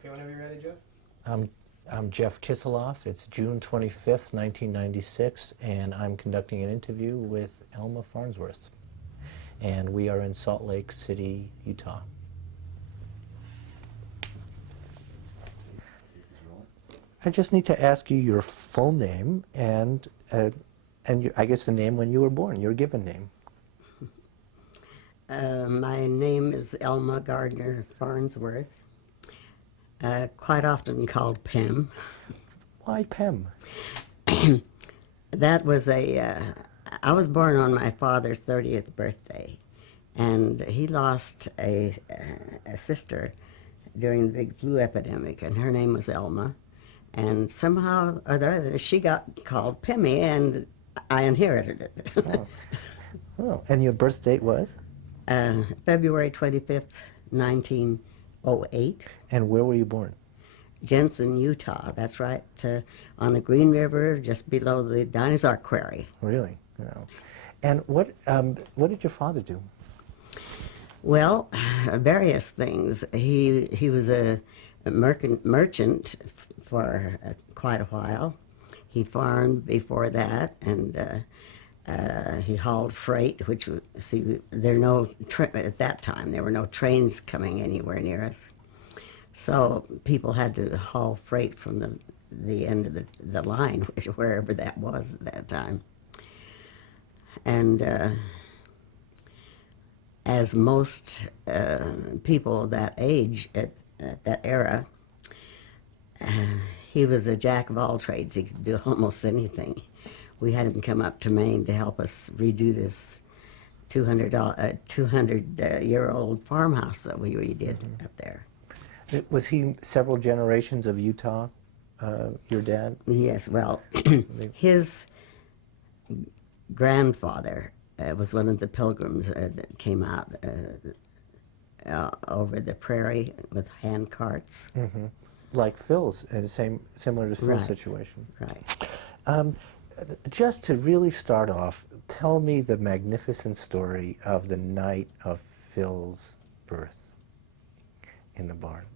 Okay, whenever you're ready, Jeff. I'm Jeff Kisseloff. It's June 25th, 1996, and I'm conducting an interview with Elma Farnsworth. And we are in Salt Lake City, Utah. I just need to ask you your full name and I guess the name when you were born, your given name. My name is Elma Gardner Farnsworth, quite often called Pem. Why Pem? That was I was born on my father's 30th birthday, and he lost a sister during the big flu epidemic, and her name was Elma. And somehow or the other, she got called Pemmy, and I inherited it. Oh. Oh, and your birth date was? February 25th, 1908. And where were you born? Jensen, Utah. That's right, on the Green River, just below the dinosaur quarry. Really? Oh. And what did your father do? Well, various things. He was a merchant for quite a while. He farmed before that, and he hauled freight, which, at that time, there were no trains coming anywhere near us. So people had to haul freight from the end of the line, wherever that was at that time. And as most people that age at that era, he was a jack of all trades. He could do almost anything. We had him come up to Maine to help us redo this 200-year-old farmhouse that we redid up there. Was he several generations of Utah, your dad? Yes, well, his grandfather was one of the pilgrims that came out over the prairie with hand carts. Mm-hmm. Like Phil's, similar to Phil's Right. situation. Right. Just to really start off, tell me the magnificent story of the night of Phil's birth in the barn.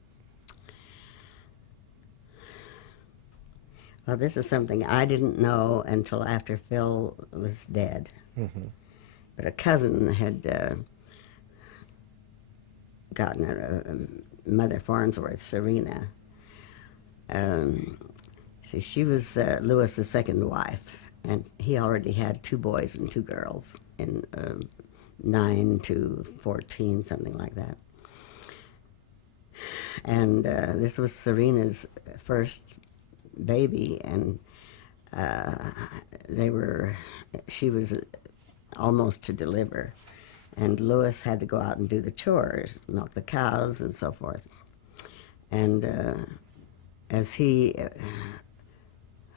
Well, this is something I didn't know until after Phil was dead. Mm-hmm. But a cousin had gotten a Mother Farnsworth, Serena. She was Lewis's second wife, and he already had 2 boys and 2 girls, in 9 to 14, something like that. And this was Serena's first baby, and she was almost to deliver, and Lewis had to go out and do the chores, milk the cows and so forth. And as he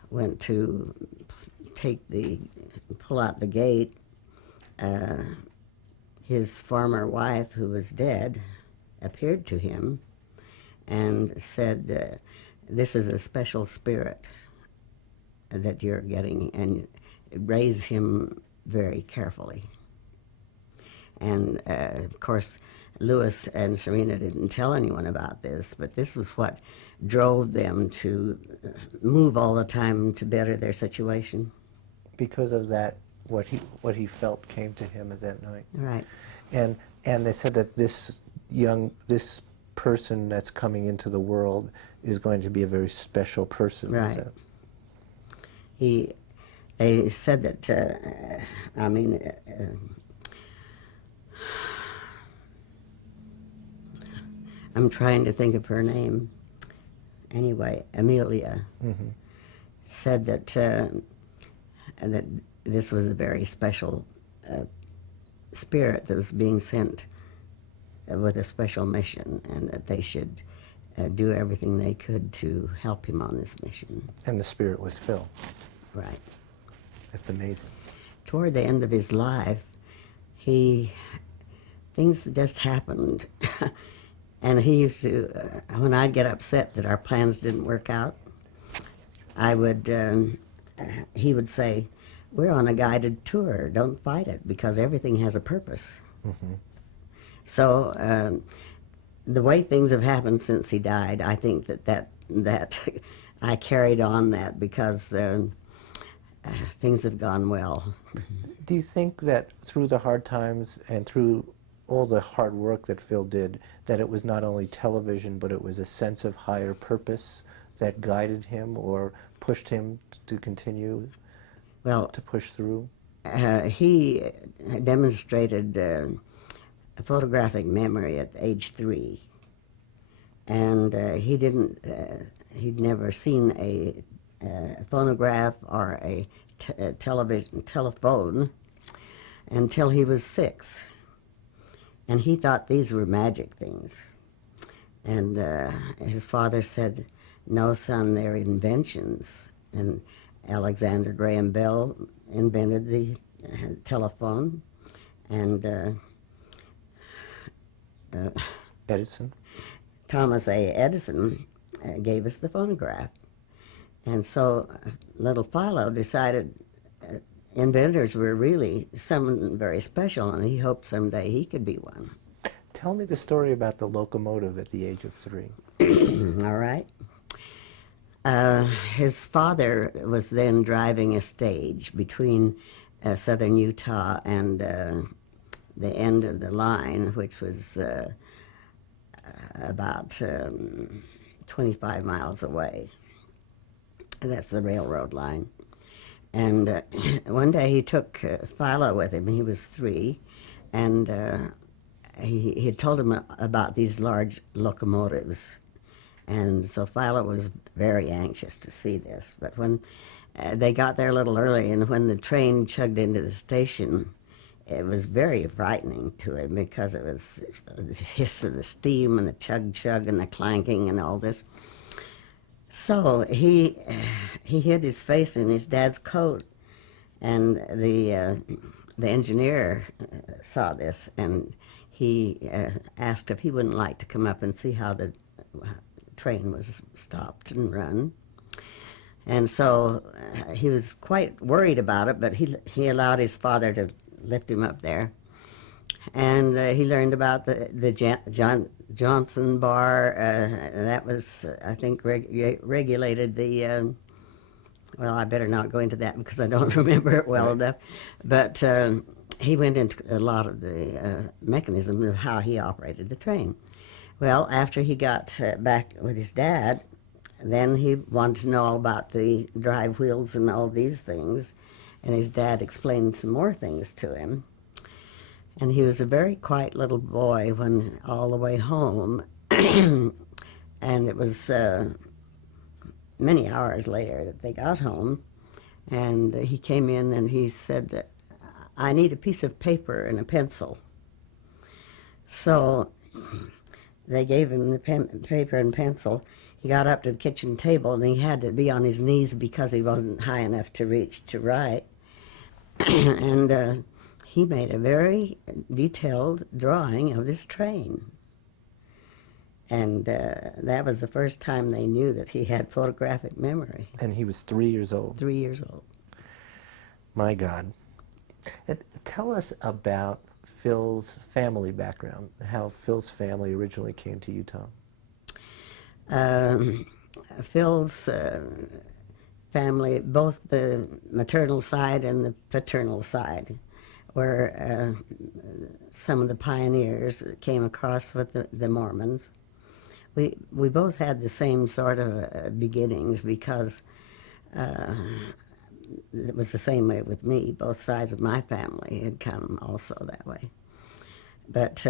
went to pull out the gate, his former wife, who was dead, appeared to him and said, "This is a special spirit that you're getting," and raise him very carefully. And of course, Lewis and Serena didn't tell anyone about this, but this was what drove them to move all the time to better their situation. Because of that, what he felt came to him at that night. Right. And they said that this person that's coming into the world is going to be a very special person. Right. They said that, I'm trying to think of her name. Anyway, Amelia said that that this was a very special spirit that was being sent with a special mission, and that they should do everything they could to help him on this mission. And the spirit was Phil. Right. That's amazing. Toward the end of his life, things just happened. And he used to, when I'd get upset that our plans didn't work out, he would say, "We're on a guided tour, don't fight it, because everything has a purpose." Mm-hmm. So the way things have happened since he died, I think that I carried on that because things have gone well. Do you think that through the hard times and through all the hard work that Phil did, that it was not only television, but it was a sense of higher purpose that guided him or pushed him to continue to push through? He demonstrated a photographic memory at age 3, and he'd never seen a phonograph or a telephone until he was 6, and he thought these were magic things. And his father said, "No, son, they're inventions." And Alexander Graham Bell invented the telephone, and Edison? Thomas A. Edison gave us the phonograph. And so little Philo decided inventors were really someone very special, and he hoped someday he could be one. Tell me the story about the locomotive at the age of 3. All right. His father was then driving a stage between southern Utah and the end of the line, which was about 25 miles away. That's the railroad line. And one day he took Philo with him. He was 3, and he had told him about these large locomotives. And so Philo was very anxious to see this. But when they got there a little early, and when the train chugged into the station, it was very frightening to him because it was the hiss of the steam and the chug-chug and the clanking and all this. So he hid his face in his dad's coat, and the engineer saw this, and he asked if he wouldn't like to come up and see how the train was stopped and run. And so he was quite worried about it, but he allowed his father to lift him up there. And he learned about the Johnson bar. That was, I think, regulated the, well, I better not go into that because I don't remember it well enough. But he went into a lot of the mechanism of how he operated the train. Well, after he got back with his dad, then he wanted to know all about the drive wheels and all these things. And his dad explained some more things to him. And he was a very quiet little boy when all the way home. And it was many hours later that they got home. And he came in and he said, "I need a piece of paper and a pencil." So they gave him the paper and pencil. He got up to the kitchen table, and he had to be on his knees because he wasn't high enough to reach to write. And he made a very detailed drawing of this train. And that was the first time they knew that he had photographic memory. And he was 3 years old. 3 years old. My God. And tell us about Phil's family background, how Phil's family originally came to Utah. Phil's family, both the maternal side and the paternal side, were some of the pioneers that came across with the Mormons. We both had the same sort of beginnings because it was the same way with me. Both sides of my family had come also that way. But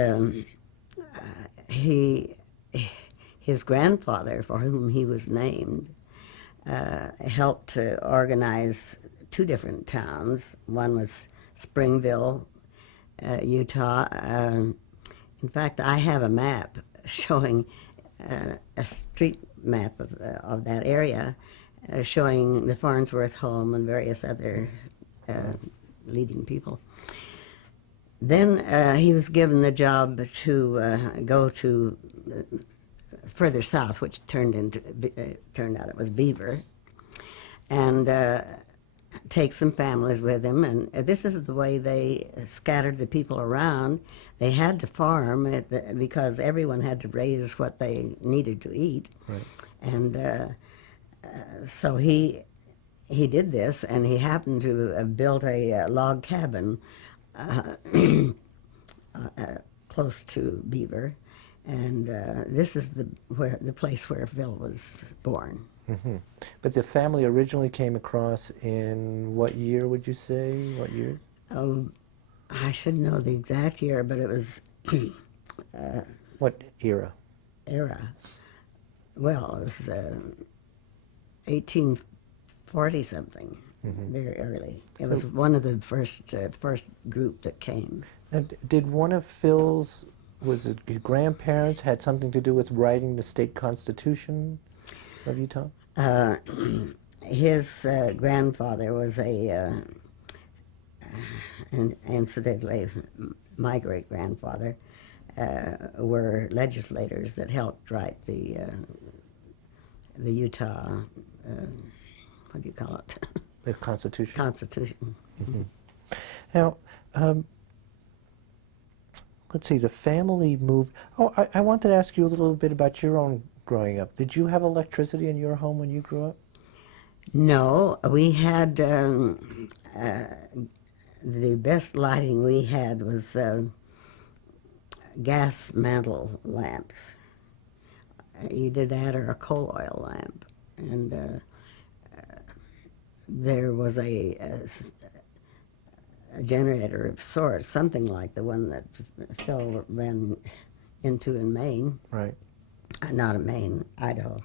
his grandfather, for whom he was named, helped to organize 2 different towns. One was Springville, Utah. In fact, I have a map showing a street map of that area, showing the Farnsworth home and various other leading people. Then he was given the job to go to further south, which turned out it was Beaver, and take some families with him, and this is the way they scattered the people around. They had to farm because everyone had to raise what they needed to eat. Right. And so he did this, and he happened to have built a log cabin close to Beaver, and this is the place where Phil was born. Mm-hmm. But the family originally came across in what year, would you say? What year? I should know the exact year, but it was What era? Well, it was 1840 something, very early. It was one of the first group that came. And did one of Phil's, was it his grandparents, had something to do with writing the state constitution of Utah? His grandfather was and incidentally, my great-grandfather were legislators that helped write the Utah, what do you call it? The Constitution. Constitution. Mm-hmm. Now, let's see, the family moved. Oh, I wanted to ask you a little bit about your own growing up. Did you have electricity in your home when you grew up? No, we had, the best lighting we had was gas mantle lamps. Either that or a coal oil lamp. And there was a generator of sorts, something like the one that Phil ran into in Maine. Right. Not in Maine, Idaho.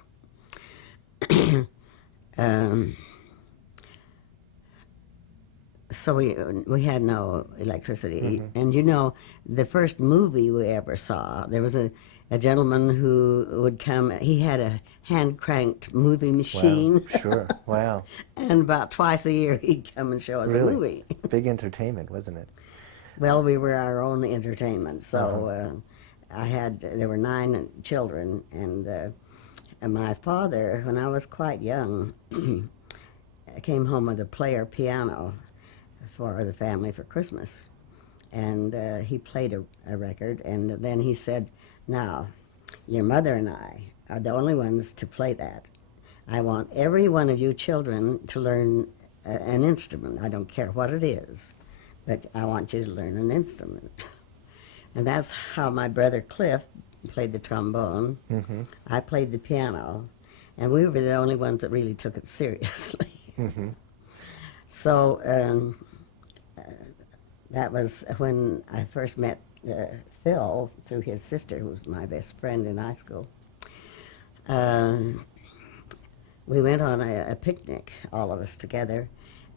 So we had no electricity. And you know, the first movie we ever saw, there was a gentleman who would come. He had a hand-cranked movie machine. Wow, sure, wow. And about twice a year he'd come and show us a movie. Big entertainment, wasn't it? Well, we were our own entertainment. So there were 9 children, and my father, when I was quite young, came home with a player piano for the family for Christmas. And he played a record, and then he said, "Now, your mother and I are the only ones to play that. I want every one of you children to learn an instrument. I don't care what it is, but I want you to learn an instrument." And that's how my brother Cliff played the trombone. I played the piano, and we were the only ones that really took it seriously. So that was when I first met Phil through his sister, who was my best friend in high school. We went on a picnic, all of us together,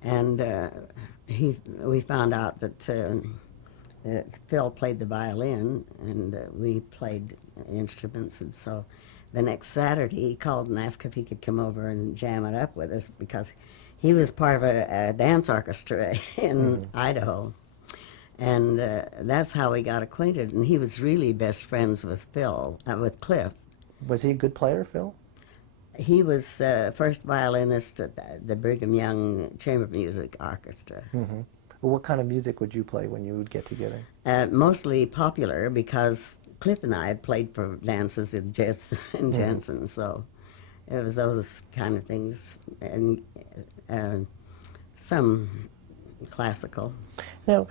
and we found out that Phil played the violin, and we played instruments, and so the next Saturday he called and asked if he could come over and jam it up with us, because he was part of a dance orchestra in Idaho. And that's how we got acquainted, and he was really best friends with with Cliff. Was he a good player, Phil? He was first violinist at the Brigham Young Chamber Music Orchestra. Well, what kind of music would you play when you would get together? Mostly popular, because Cliff and I had played for dances in Jensen, so it was those kind of things, and some classical. Now,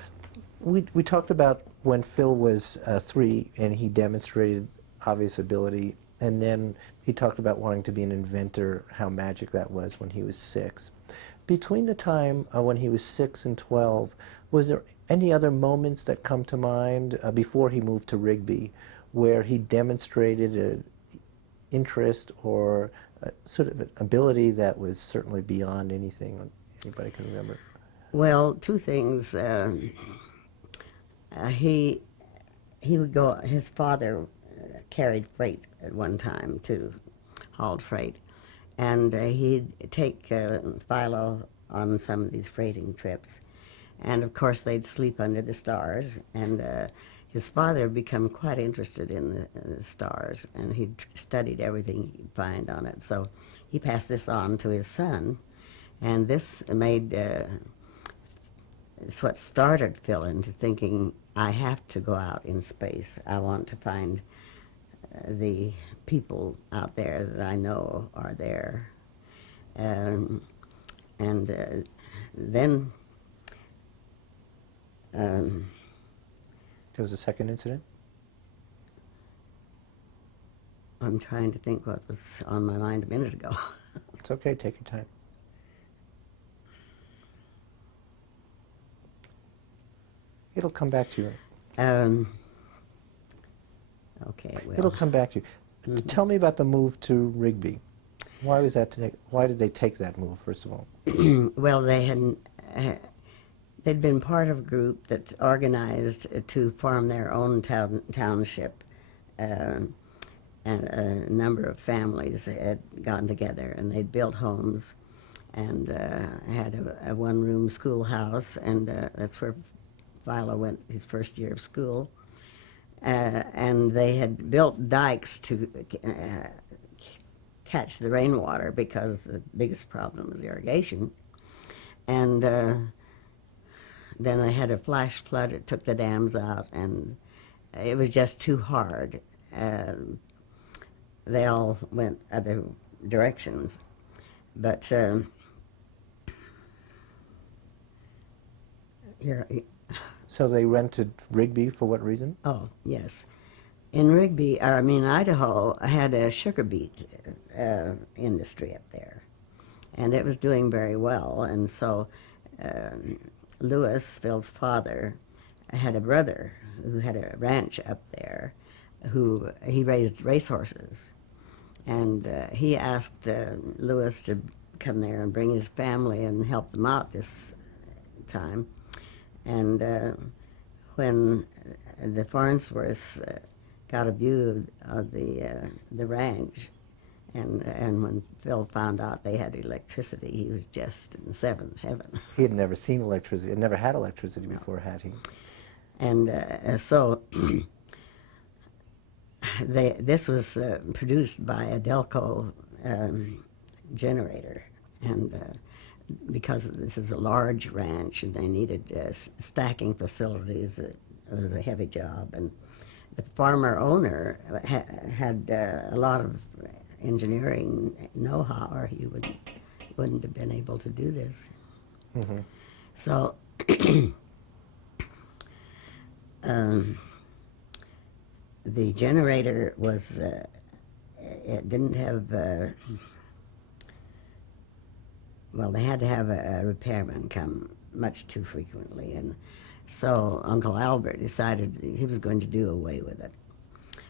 we talked about when Phil was 3 and he demonstrated obvious ability, and then he talked about wanting to be an inventor, how magic that was when he was 6. Between the time when he was 6 and 12, was there any other moments that come to mind before he moved to Rigby where he demonstrated an interest or sort of an ability that was certainly beyond anything anybody can remember? Well, 2 things. He would go, his father carried freight at one time too, hauled freight. And he'd take Philo on some of these freighting trips. And of course they'd sleep under the stars. And his father had become quite interested in the stars, and he'd studied everything he could find on it. So he passed this on to his son. And this made, it's what started Phil into thinking, I have to go out in space. I want to find the people out there that I know are there. And then There was a second incident? I'm trying to think what was on my mind a minute ago. It's okay, take your time. It'll come back to you. Okay, well. It'll come back to you. Tell me about the move to Rigby. Why was that? Why did they take that move, first of all? Well, they'd been part of a group that organized to form their own township, and a number of families had gotten together, and they'd built homes, and had a one-room schoolhouse, and that's where Philo went his first year of school. And they had built dikes to catch the rainwater because the biggest problem was irrigation. And then they had a flash flood. It took the dams out, and it was just too hard. They all went other directions. But here. So they rented Rigby for what reason? Oh, yes. In Rigby, Idaho had a sugar beet industry up there, and it was doing very well. And so Lewis, Phil's father, had a brother who had a ranch up there, who he raised racehorses. And he asked Lewis to come there and bring his family and help them out this time. And when the Farnsworths got a view of the ranch, and when Phil found out they had electricity, he was just in seventh heaven. He had never seen electricity. He had never had electricity before, had he? And so this was produced by a Delco generator, and because this is a large ranch and they needed stacking facilities, it was a heavy job. And the farmer owner had a lot of engineering know-how, or he wouldn't have been able to do this. Mm-hmm. So the generator was, it didn't have, well, they had to have a repairman come much too frequently, and so Uncle Albert decided he was going to do away with it.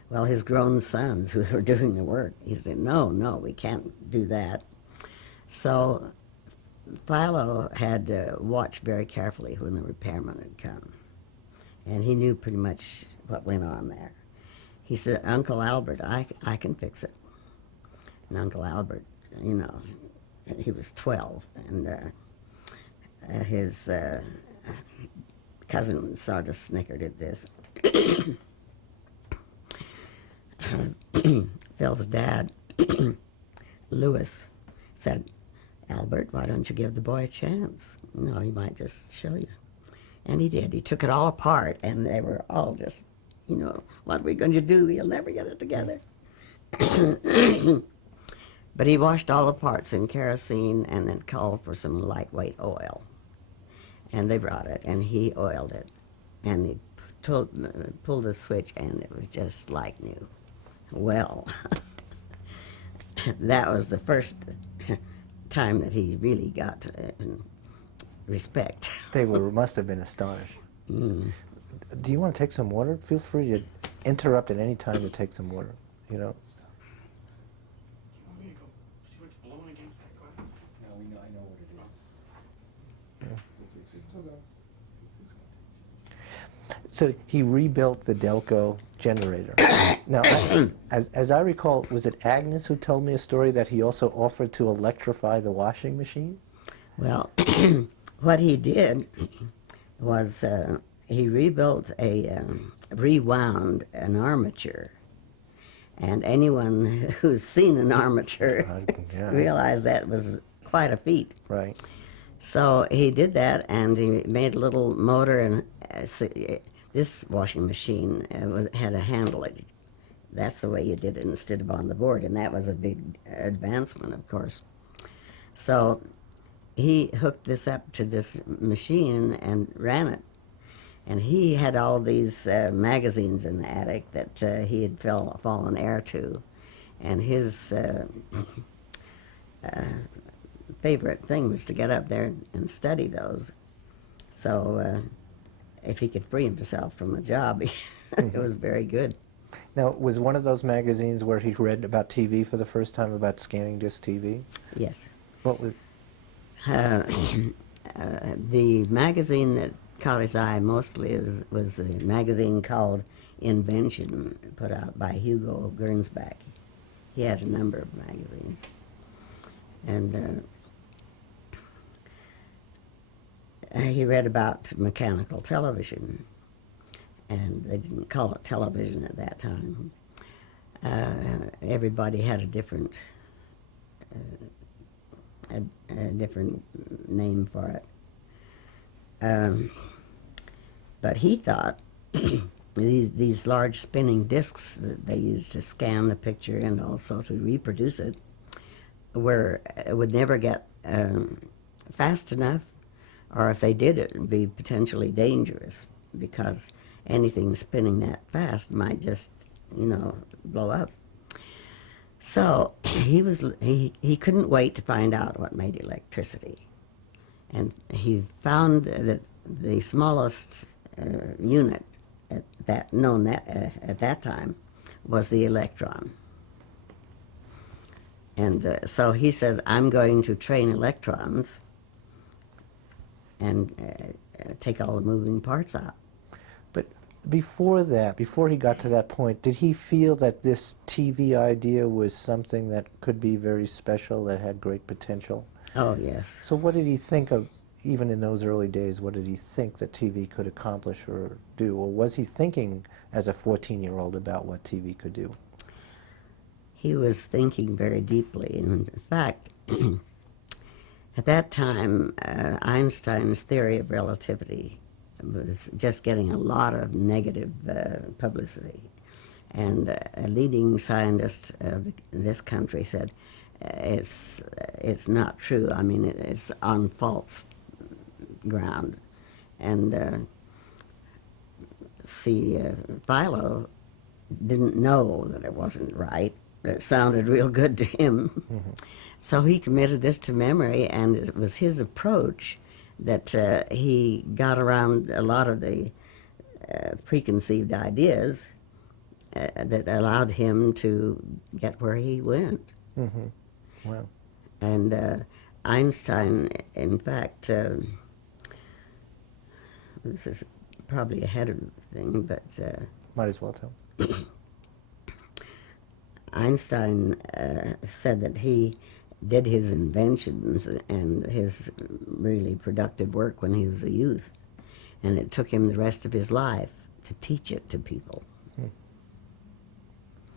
Well, his grown sons who were doing the work, he said, no, we can't do that. So Philo had watched very carefully when the repairman had come, and he knew pretty much what went on there. He said, Uncle Albert, I can fix it. And Uncle Albert, you know, he was 12, and his cousin sort of snickered at this. Phil's dad, Lewis, said, Albert, why don't you give the boy a chance? You know, he might just show you. And he did. He took it all apart, and they were all just, you know, what are we going to do? We'll never get it together. But he washed all the parts in kerosene and then called for some lightweight oil. And they brought it, and he oiled it. And he pulled the switch, and it was just like new. Well, that was the first time that he really got respect. They must have been astonished. Mm. Do you want to take some water? Feel free to interrupt at any time to take some water, you know. You want me to go see what's blowing against that glass? No, I know what it is. Yeah. It's So he rebuilt the Delco generator. Now, as I recall, was it Agnes who told me a story that he also offered to electrify the washing machine? Well, what he did was he rebuilt rewound an armature. And anyone who's seen an armature realized that was quite a feat. Right. So he did that, and he made a little motor, and this washing machine had a handle. That's the way you did it instead of on the board, and that was a big advancement, of course. So he hooked this up to this machine and ran it. And he had all these magazines in the attic that he had fallen heir to. And his favorite thing was to get up there and study those. So if he could free himself from a job, it was very good. Now, was one of those magazines where he read about TV for the first time, about scanning disc TV? Yes. What was... The magazine that caught his eye mostly was a magazine called Invention, put out by Hugo Gernsback. He had a number of magazines. And he read about mechanical television, and they didn't call it television at that time. Everybody had a different name for it. But he thought these large spinning discs that they used to scan the picture and also to reproduce it would never get fast enough, or if they did, it would be potentially dangerous, because anything spinning that fast might just, blow up. So he couldn't wait to find out what made electricity. And he found that the smallest unit at that time was the electron. And so he says, I'm going to train electrons and take all the moving parts out. But before that, before he got to that point, did he feel that this TV idea was something that could be very special, that had great potential? Oh, yes. So what did he think of, even in those early days, what did he think that TV could accomplish or do? Or was he thinking as a 14-year-old about what TV could do? He was thinking very deeply. In fact, at that time, Einstein's theory of relativity was just getting a lot of negative publicity. And a leading scientist of this country said, it's not true. I mean, it's on false ground. And Philo didn't know that it wasn't right. It sounded real good to him. Mm-hmm. So he committed this to memory, and it was his approach that he got around a lot of the preconceived ideas that allowed him to get where he went. Mm-hmm. Wow. And Einstein, in fact, this is probably ahead of the thing, but... Might as well tell. Einstein said that he did his inventions and his really productive work when he was a youth, and it took him the rest of his life to teach it to people.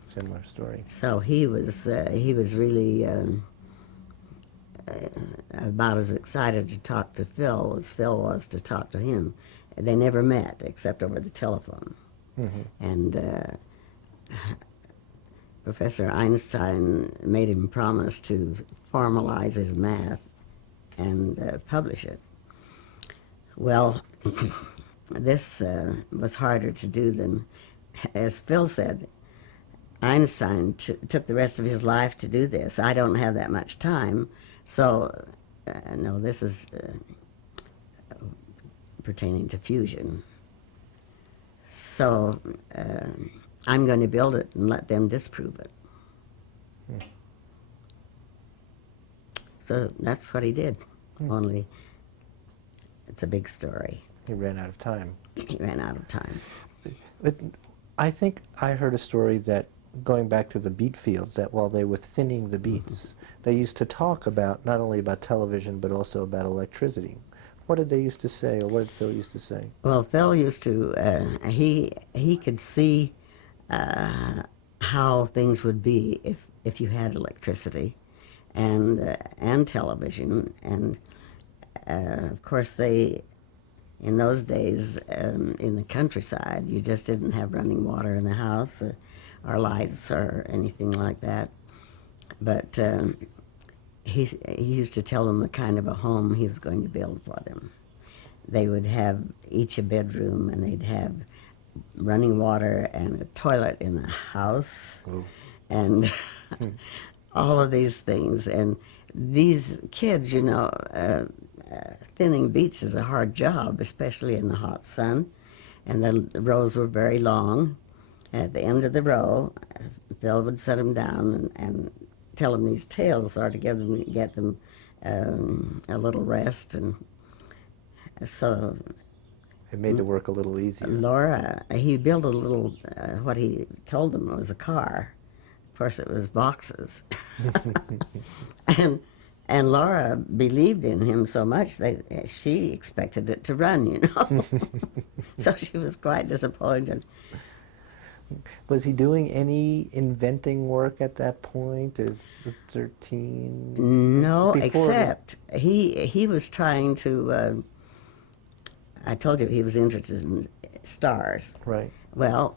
Similar story. So he was really about as excited to talk to Phil as Phil was to talk to him. They never met except over the telephone. Mm-hmm. And Professor Einstein made him promise to formalize his math and publish it. Well, this was harder to do than, as Phil said, Einstein took the rest of his life to do this. I don't have that much time, so no, this is pertaining to fusion. So I'm going to build it and let them disprove it. So that's what he did, only it's a big story. He ran out of time. He ran out of time. But I think I heard a story that, going back to the beat fields, that while they were thinning the beats, they used to talk about, not only about television, but also about electricity. What did they used to say, or what did Phil used to say? Well, Phil used to, he could see how things would be if you had electricity. and television. And of course, in those days, in the countryside, you just didn't have running water in the house or lights or anything like that. But he used to tell them the kind of a home he was going to build for them. They would have each a bedroom, and they'd have running water and a toilet in the house. Ooh. And all of these things. And these kids, you know, thinning beets is a hard job, especially in the hot sun. And the rows were very long. At the end of the row, Phil would set them down and tell them these tales sort of get them a little rest. And so It made the work a little easier. Laura, he built a little, what he told them was a car. Of course, it was boxes. And Laura believed in him so much that she expected it to run, you know. So she was quite disappointed. Was he doing any inventing work at that point? Is 13? No, Before except he was trying to, I told you he was interested in stars. Right. Well,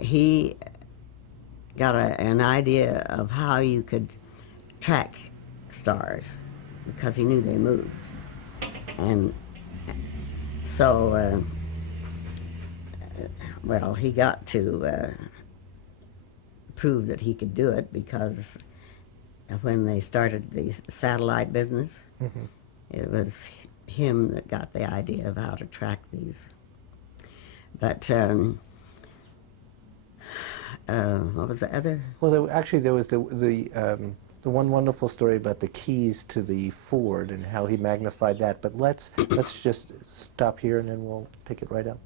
he got an idea of how you could track stars because he knew they moved. And so, well, he got to prove that he could do it because when they started the satellite business, it was him that got the idea of how to track these. But what was the other? Well, actually, there was the one wonderful story about the keys to the Ford and how he magnified that. But let's just stop here and then we'll pick it right up.